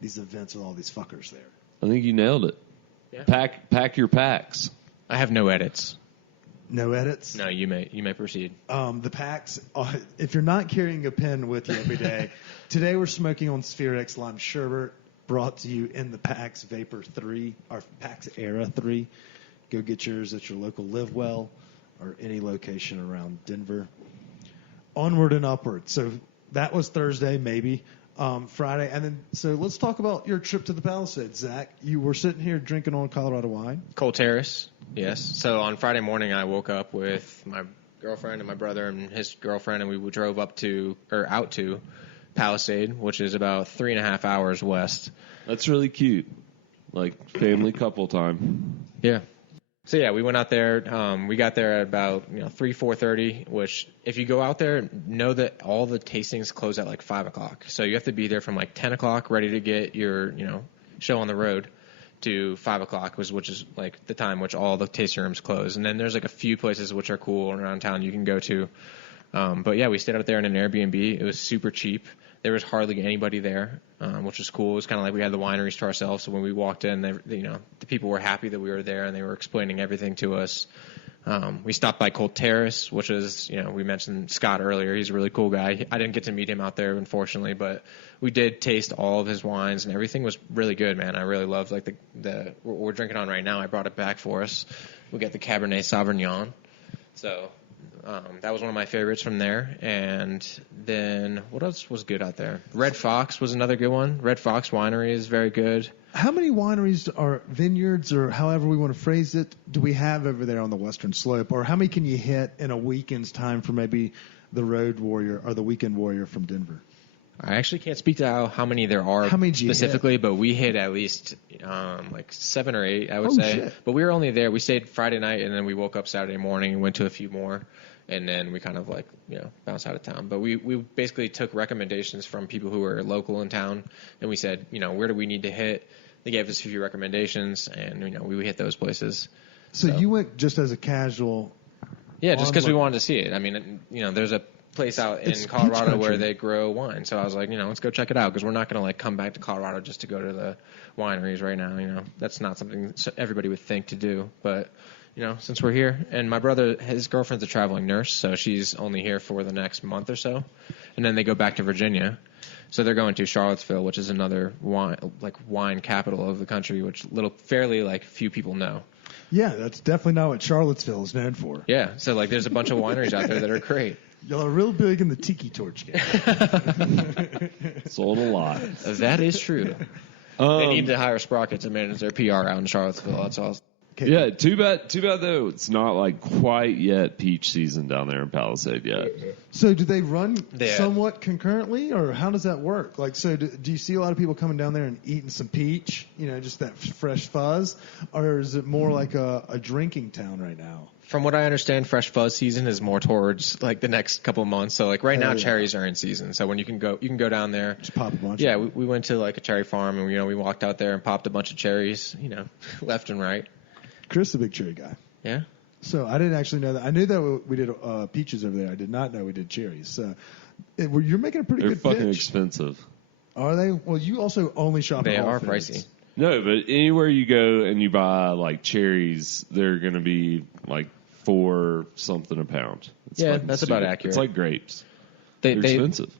these events with all these fuckers there. I think you nailed it. Yeah. Pack your packs. I have no edits. No edits? No, you may proceed. The packs, if you're not carrying a pen with you every day, today we're smoking on Sphere X Lime Sherbet, brought to you in the PAX Vapor 3, or PAX Era 3. Go get yours at your local Live Well or any location around Denver. Onward and upward. So that was Thursday, maybe. Friday. And then, so let's talk about your trip to the Palisades, Zach. You were sitting here drinking on Colorado wine. Cold Terrace, yes. So on Friday morning, I woke up with my girlfriend and my brother and his girlfriend, and we drove out to Palisade, which is about 3.5 hours west. That's really cute. Like family couple time. Yeah. So, yeah, we went out there. We got there at about 3-4:30, which if you go out there, know that all the tastings close at like 5 o'clock. So you have to be there from like 10 o'clock ready to get your show on the road to 5 o'clock, which is like the time which all the tasting rooms close. And then there's like a few places which are cool around town you can go to. But, yeah, we stayed out there in an Airbnb. It was super cheap. There was hardly anybody there, which was cool. It was kind of like we had the wineries to ourselves. So when we walked in, the people were happy that we were there, and they were explaining everything to us. We stopped by Cold Terrace, which is, we mentioned Scott earlier. He's a really cool guy. I didn't get to meet him out there, unfortunately, but we did taste all of his wines, and everything was really good, man. I really loved like the what we're drinking on right now. I brought it back for us. We got the Cabernet Sauvignon. So that was one of my favorites from there. And then what else was good out there? Red Fox was another good one. Red Fox Winery is very good. How many wineries or vineyards, or however we want to phrase it, do we have over there on the Western Slope? Or how many can you hit in a weekend's time for maybe the Road Warrior or the Weekend Warrior from Denver? I actually can't speak to how many there are specifically, but we hit at least like 7 or 8, I would say. Shit. But we were only there. We stayed Friday night, and then we woke up Saturday morning and went to a few more. And then we kind of like, bounced out of town. But we basically took recommendations from people who were local in town, and we said, where do we need to hit? They gave us a few recommendations, and, we hit those places. So you went just as a casual? Yeah, just because we wanted to see it. I mean, there's a place out in Colorado where they grow wine. So I was like, let's go check it out, because we're not going to like come back to Colorado just to go to the wineries right now. That's not something everybody would think to do. But since we're here, and my brother, his girlfriend's a traveling nurse, so she's only here for the next month or so, and then they go back to Virginia. So they're going to Charlottesville, which is another wine capital of the country, which fairly few people know. Yeah, that's definitely not what Charlottesville is known for. Yeah, so there's a bunch of wineries out there that are great. Y'all are real big in the tiki torch game. Sold a lot. That is true. They need to hire Sprocket to manage their PR out in Charlottesville. That's awesome. Okay. Yeah, too bad though. It's not like quite yet peach season down there in Palisade yet. So do they run somewhat concurrently, or how does that work? Like, so do you see a lot of people coming down there and eating some peach, just that fresh fuzz, or is it more like a drinking town right now? From what I understand, fresh fuzz season is more towards like the next couple of months. So like right now, cherries are in season. So when you can go down there, just pop a bunch. Yeah, we went to like a cherry farm, and we walked out there and popped a bunch of cherries, left and right. Chris is a big cherry guy. Yeah. So I didn't actually know that. I knew that we did peaches over there. I did not know we did cherries. So you're making a pretty good pitch. They're fucking expensive. Are they? Well, you also only shop at Whole Foods. Pricey. No, but anywhere you go and you buy like cherries, they're going to be like $4 something a pound. It's that's about accurate. It's like grapes. They're expensive.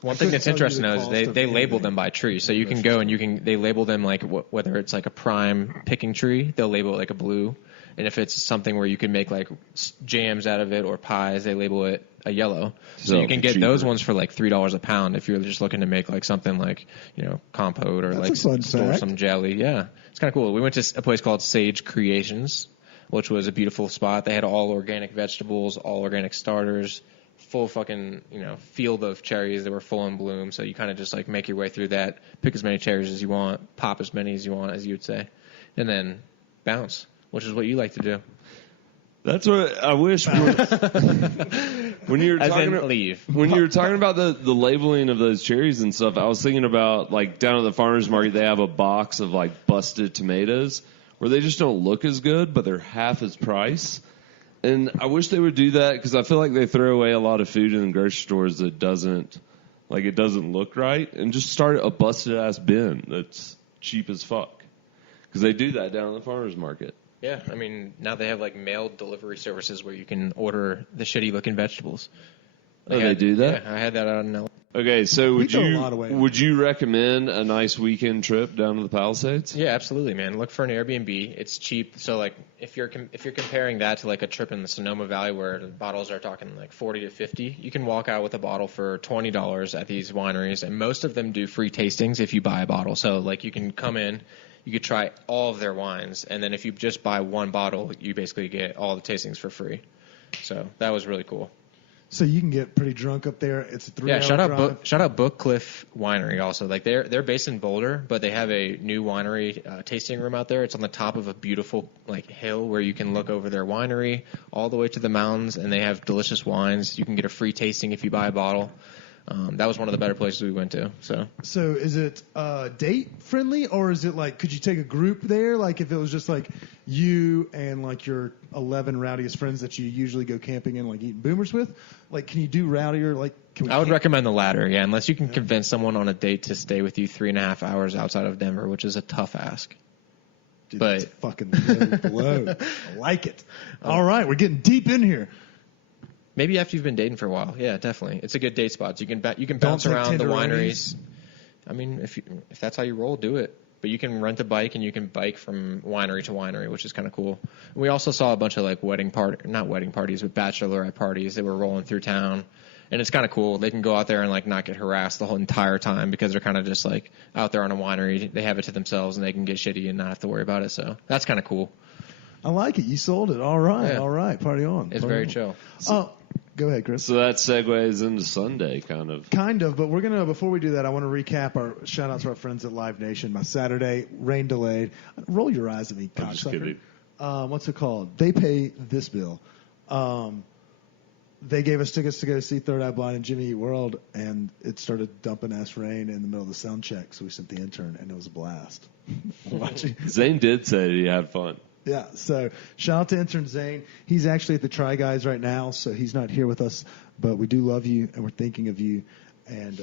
One thing that's interesting though is they label them by tree, so you can go and they label them like whether it's like a prime picking tree, they'll label it like a blue, and if it's something where you can make like jams out of it or pies, they label it a yellow. So you can get those ones for like $3 a pound if you're just looking to make like something like compote or that's like store some jelly. Yeah, it's kind of cool. We went to a place called Sage Creations, which was a beautiful spot. They had all organic vegetables, all organic starters. Full fucking, field of cherries that were full in bloom. So you kind of just like make your way through that, pick as many cherries as you want, pop as many as you want, as you would say, and then bounce, which is what you like to do. That's what I wish. When you were talking about the labeling of those cherries and stuff, I was thinking about like down at the farmers market, they have a box of like busted tomatoes where they just don't look as good, but they're half as price. And I wish they would do that because I feel like they throw away a lot of food in the grocery stores that doesn't like it doesn't look right, and just start a busted-ass bin that's cheap as fuck. Because they do that down at the farmer's market. Yeah, I mean, now they have, like, mail delivery services where you can order the shitty-looking vegetables. They do that? Yeah, I had that out in LA. Okay, so We go a lot of way. would you recommend a nice weekend trip down to the Palisades? Yeah, absolutely, man. Look for an Airbnb. It's cheap. So, like, if you're comparing that to, like, a trip in the Sonoma Valley where the bottles are talking, like, 40 to 50, you can walk out with a bottle for $20 at these wineries, and most of them do free tastings if you buy a bottle. So, like, you can come in, you could try all of their wines, and then if you just buy one bottle, you basically get all the tastings for free. So that was really cool. So you can get pretty drunk up there. It's a 3-hour drive. Shout out Book Cliff Winery also. Like they're based in Boulder, but they have a new winery tasting room out there. It's on the top of a beautiful like hill where you can look over their winery all the way to the mountains, and they have delicious wines. You can get a free tasting if you buy a bottle. That was one of the better places we went to. So is it date friendly, or is it like could you take a group there? Like if it was just like you and like your 11 rowdiest friends that you usually go camping and like eating boomers with, like can you do rowdier? Like I would recommend the latter. Yeah, unless you can convince someone on a date to stay with you 3.5 hours outside of Denver, which is a tough ask. Dude, but that's fucking low. I like it. All right, we're getting deep in here. Maybe after you've been dating for a while. Yeah, definitely. It's a good date spot. You can bounce around the wineries. I mean, if that's how you roll, do it. But you can rent a bike and you can bike from winery to winery, which is kind of cool. We also saw a bunch of like not wedding parties, but bachelorette parties. They were rolling through town, and it's kind of cool. They can go out there and like not get harassed the whole entire time because they're kind of just like out there on a winery. They have it to themselves and they can get shitty and not have to worry about it. So that's kind of cool. I like it. You sold it. All right. Yeah. All right. Party on. It's very chill. Go ahead, Chris. So that segues into Sunday, kind of. Kind of, but we're going to, before we do that, I want to recap our shout out to our friends at Live Nation. My Saturday, rain delayed. Roll your eyes at me, cocksucker. What's it called? They pay this bill. They gave us tickets to go see Third Eye Blind and Jimmy Eat World, and it started dumping ass rain in the middle of the sound check, so we sent the intern, and it was a blast. Watching. Zane did say he had fun. Yeah, so shout out to intern Zane. He's actually at the Try Guys right now, so he's not here with us, but we do love you, and we're thinking of you. And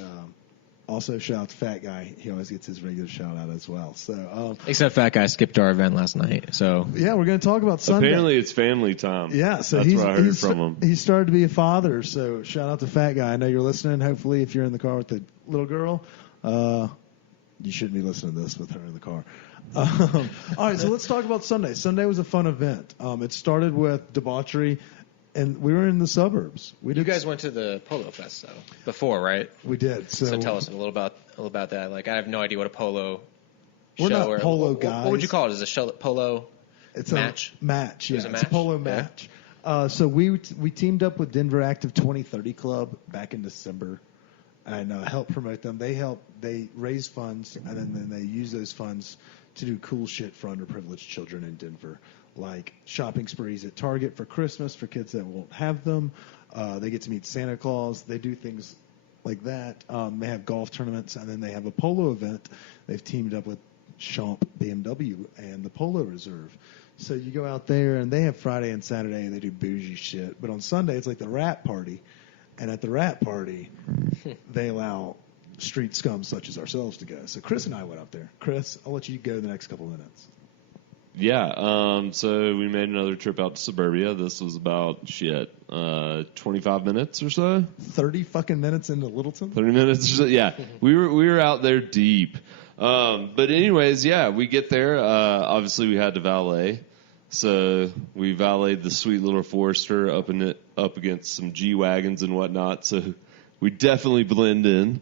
also shout out to Fat Guy. He always gets his regular shout out as well. So except Fat Guy skipped our event last night. So yeah, we're going to talk about Sunday. Apparently it's family time. Yeah, so that's what I heard from him. He started to be a father, so shout out to Fat Guy. I know you're listening. Hopefully, if you're in the car with the little girl, you shouldn't be listening to this with her in the car. All right, so let's talk about Sunday. Sunday was a fun event. It started with debauchery, and we were in the suburbs. You guys went to the Polo Fest though before, right? We did. So tell us a little about that. Like, I have no idea what a polo. We're show not polo guys. What would you call it? Is it a polo? It's match. A match. Yeah, it's a polo match. So we teamed up with Denver Active 2030 Club back in December, and helped promote them. They raise funds, and then they use those funds to do cool shit for underprivileged children in Denver, like shopping sprees at Target for Christmas for kids that won't have them. They get to meet Santa Claus. They do things like that. They have golf tournaments, and then they have a polo event. They've teamed up with Champ BMW and the Polo Reserve. So you go out there, and they have Friday and Saturday, and they do bougie shit. But on Sunday, it's like the rat party. And at the rat party, they allow street scum such as ourselves to go. So Chris and I went up there. Chris, I'll let you go the next couple of minutes. Yeah, so we made another trip out to suburbia. This was about 25 minutes or so. 30 fucking minutes into Littleton? 30 minutes or so, yeah. We were out there deep. But anyways, yeah, we get there. Obviously, we had to valet. So we valeted the sweet little Forester up against some G-Wagons and whatnot. So we definitely blend in.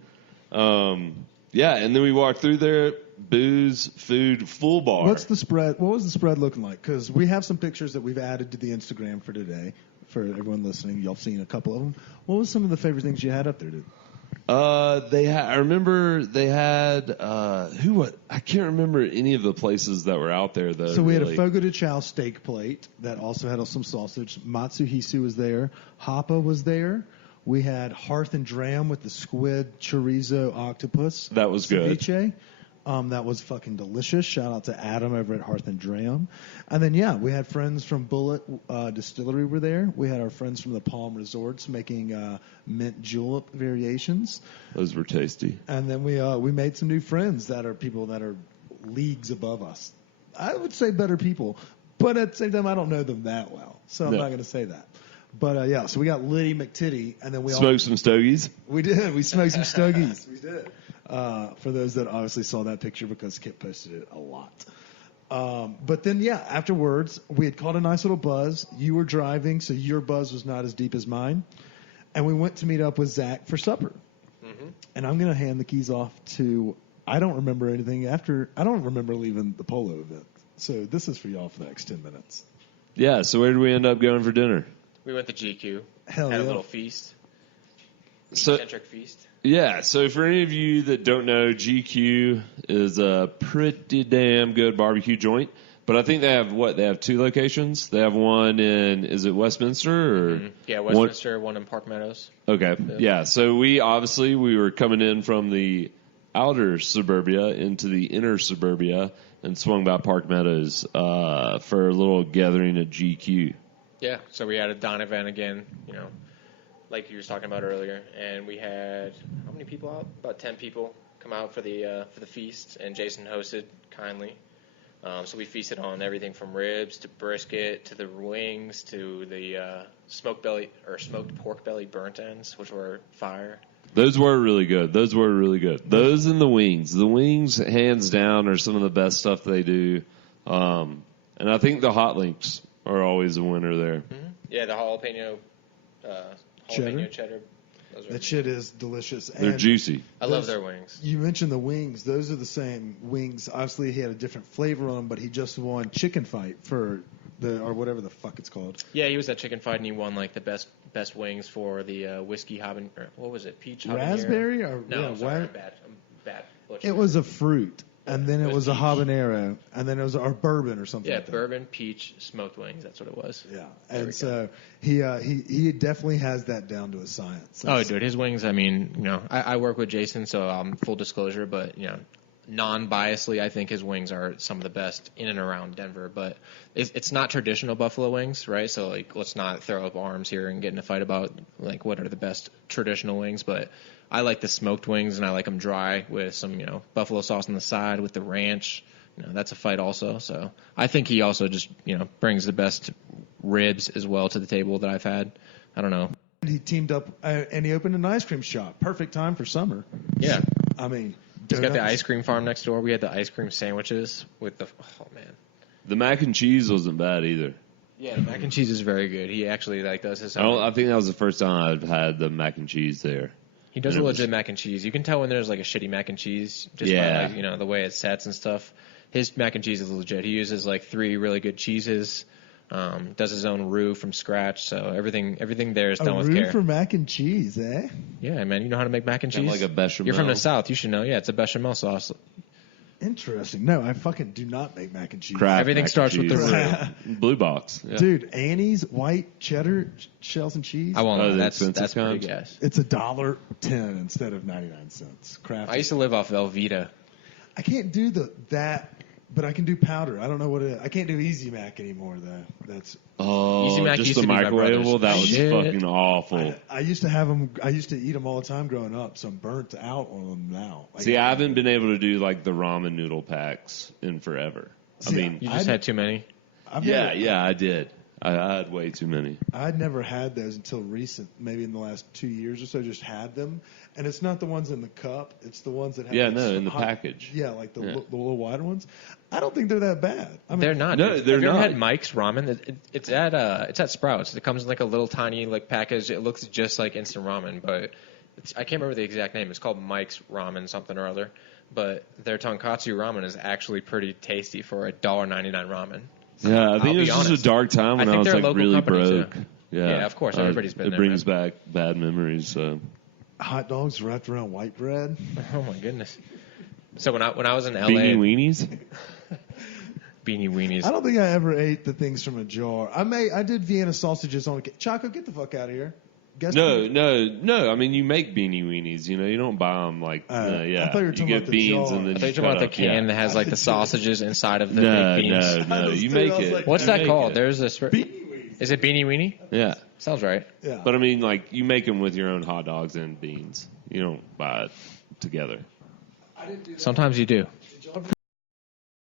Yeah, and then we walked through there, booze, food, full bar. What's the spread? What was the spread looking like? Because we have some pictures that we've added to the Instagram for today. For everyone listening, y'all seen a couple of them. What was some of the favorite things you had up there, dude? I remember they had I can't remember any of the places that were out there though. So we had a Fogo de Chao steak plate that also had some sausage. Matsuhisu was there. Hapa was there. We had Hearth and Dram with the squid chorizo octopus. That was ceviche. That was fucking delicious. Shout out to Adam over at Hearth and Dram. And then, we had friends from Bullet Distillery were there. We had our friends from the Palm Resorts making mint julep variations. Those were tasty. And then we made some new friends that are people that are leagues above us. I would say better people, but at the same time, I don't know them that well, so I'm not going to say that. But so we got Liddy McTitty, and then we smoked some stogies. We did. We smoked some stogies. We did. For those that obviously saw that picture because Kip posted it a lot. But then, afterwards, we had caught a nice little buzz. You were driving, so your buzz was not as deep as mine. And we went to meet up with Zach for supper. Mm-hmm. And I'm going to hand the keys off to, I don't remember anything after, I don't remember leaving the polo event. So this is for y'all for the next 10 minutes. Yeah, so where did we end up going for dinner? We went to GQ. Hell had yeah. a little feast. Meat-centric feast. Yeah, so for any of you that don't know, GQ is a pretty damn good barbecue joint. But I think they have 2 locations. They have one in, is it Westminster? Or Yeah, Westminster, one in Park Meadows. Okay, yeah. So we were coming in from the outer suburbia into the inner suburbia and swung by Park Meadows for a little gathering at GQ. Yeah, so we had a Don event again, like you were talking about earlier, and we had how many people out? About 10 people come out for the feast, and Jason hosted kindly. So we feasted on everything from ribs to brisket to the wings to the smoked pork belly burnt ends, which were fire. Those were really good. Those and the wings. The wings, hands down, are some of the best stuff they do. And I think the hot links are always a winner there. Mm-hmm. Yeah, the jalapeno cheddar. That shit is delicious. They're juicy. I love their wings. You mentioned the wings. Those are the same wings. Obviously, he had a different flavor on them, but he just won Chicken Fight for or whatever the fuck it's called. Yeah, he was at Chicken Fight, and he won like the best wings for the whiskey habanero. What was it? Peach habanero? Raspberry? No, sorry, I'm bad. It was a fruit. And then it was a habanero, and then it was our bourbon or something. Yeah, like that. bourbon, peach, smoked wings. That's what it was. Yeah, and so he definitely has that down to a science. Dude, his wings. I mean, I work with Jason, so full disclosure, but non-biasly, I think his wings are some of the best in and around Denver. But it's not traditional buffalo wings, right? So like, let's not throw up arms here and get in a fight about like what are the best traditional wings, but. I like the smoked wings, and I like them dry with some, buffalo sauce on the side with the ranch. That's a fight also. So I think he also just, brings the best ribs as well to the table that I've had. I don't know. He teamed up and he opened an ice cream shop. Perfect time for summer. Yeah. I mean, he's got the ice cream farm next door. We had the ice cream sandwiches with man. The mac and cheese wasn't bad either. Yeah, the mac and cheese is very good. He actually does his own. I think that was the first time I've had the mac and cheese there. He does a legit mac and cheese. You can tell when there's like a shitty mac and cheese just by like, the way it sets and stuff. His mac and cheese is legit. He uses like 3 really good cheeses. Does his own roux from scratch. So everything there is done with care. A roux for mac and cheese, eh? Yeah, man. You know how to make mac and cheese? Like a bechamel. You're from the South. You should know. Yeah, it's a bechamel sauce. Interesting. No, I fucking do not make mac and cheese. Everything starts with the roux. Blue box. Yeah. Dude, Annie's white cheddar shells and cheese. I won't know. That's kinds? pretty gas. It's $1.10 instead of 99 cents. Crafty. I used to live off Velveeta. I can't do that, but I can do powder. I don't know what it is. I can't do Easy Mac anymore, though. That's Easy Mac just used the to be my microwavable. That was Shit. fucking awful. I used to have them. I used to eat them all the time growing up, so I'm burnt out on them now. See, I haven't been able to do like the ramen noodle packs in forever. See, You just had too many? I did. I had way too many. I'd never had those until recent, maybe in the last 2 years or so. Just had them, and it's not the ones in the cup; it's the ones that have in the package. Yeah, like the little wider ones. I don't think they're that bad. I mean, They're not. No, they're Have you not. ever had Mike's ramen? It's at Sprouts. It comes in like a little tiny like package. It looks just like instant ramen, but I can't remember the exact name. It's called Mike's Ramen something or other. But their tonkatsu ramen is actually pretty tasty for $1.99 ramen. Yeah, I think it was just a dark time when I was like really broke. Too. Yeah, of course, everybody's been there. It brings back bad memories. So. Hot dogs wrapped around white bread. Oh my goodness! So when I was in LA, Beanie weenies. Beanie weenies. I don't think I ever ate the things from a jar. I did Vienna sausages on. Chaco, get the fuck out of here. No. I mean, you make beanie weenies. You don't buy them like. I thought you were talking get about the beans jar. and then I thought you were talking about the can that has like the sausages inside of the baked beans. No. You make it. Like, What's that called? It. There's a. Beanie weenies. Is it beanie weenie? Yeah. Sounds right. Yeah. But I mean, like you make them with your own hot dogs and beans. You don't buy it together. Sometimes you do.